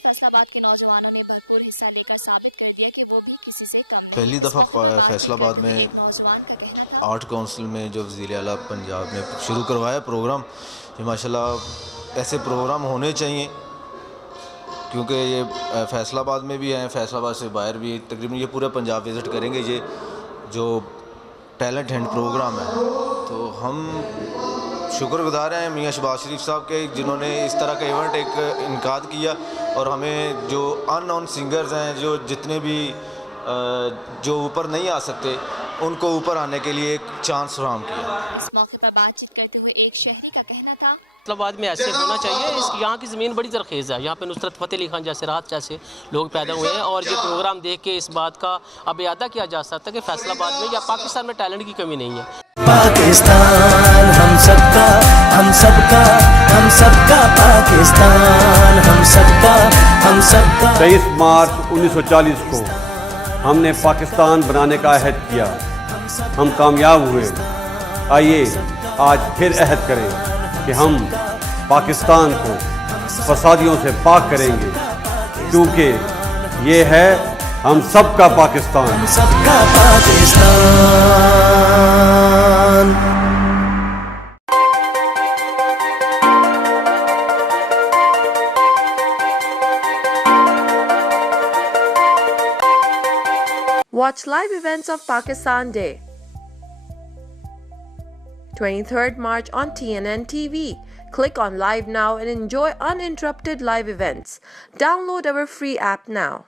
फैसलाबाद के नौजवानों ने भरपूर हिस्सा लेकर साबित कर दिया कि वो भी किसी से कम नहीं। पहली दफ़ा फैसलाबाद में नौजवान का कहना था आर्ट काउंसिल में जो वज़ीर आला पंजाब ने शुरू करवाया प्रोग्राम, ये माशाल्लाह ऐसे प्रोग्राम होने चाहिए, क्योंकि ये फैसलाबाद में भी हैं, फैसलाबाद से बाहर भी, तकरीबन ये पूरा पंजाब विज़िट करेंगे। ये जो टैलेंट हंट प्रोग्राम है, तो हम शुक्रगुज़ार हैं मियाँ शहबाज शरीफ साहब के, जिन्होंने इस तरह का इवेंट एक इनकाद किया और हमें जो अननोन सिंगर्स हैं, जो जितने भी जो ऊपर नहीं आ सकते, उनको ऊपर आने के लिए एक चांस फराहम किया। इस मौके पर बातचीत करते हुए एक शहरी का कहना था फैसलाबाद में ऐसे होना चाहिए। इस यहाँ की ज़मीन बड़ी ज़रखेज़ है, यहाँ पे नुसरत फ़तेह अली खान जैसे राहत जैसे लोग पैदा हुए हैं, और ये प्रोग्राम देख के इस बात का अब यादा किया जा सकता है कि फैसलाबाद में या पाकिस्तान में टैलेंट की कमी नहीं है। पाकिस्तान हम सबका, हम सबका, हम सबका पाकिस्तान, हम सबका, हम सबका। 23 मार्च 1940 को हमने पाकिस्तान बनाने का अहद किया, हम कामयाब हुए। आइए आज फिर अहद करें कि हम पाकिस्तान को फसादियों से पाक करेंगे, क्योंकि ये है हम सबका पाकिस्तान। हम सबका Pakistan. Watch live events of Pakistan Day. 23rd March on TNN TV. Click on Live now and enjoy uninterrupted live events. Download our free app now.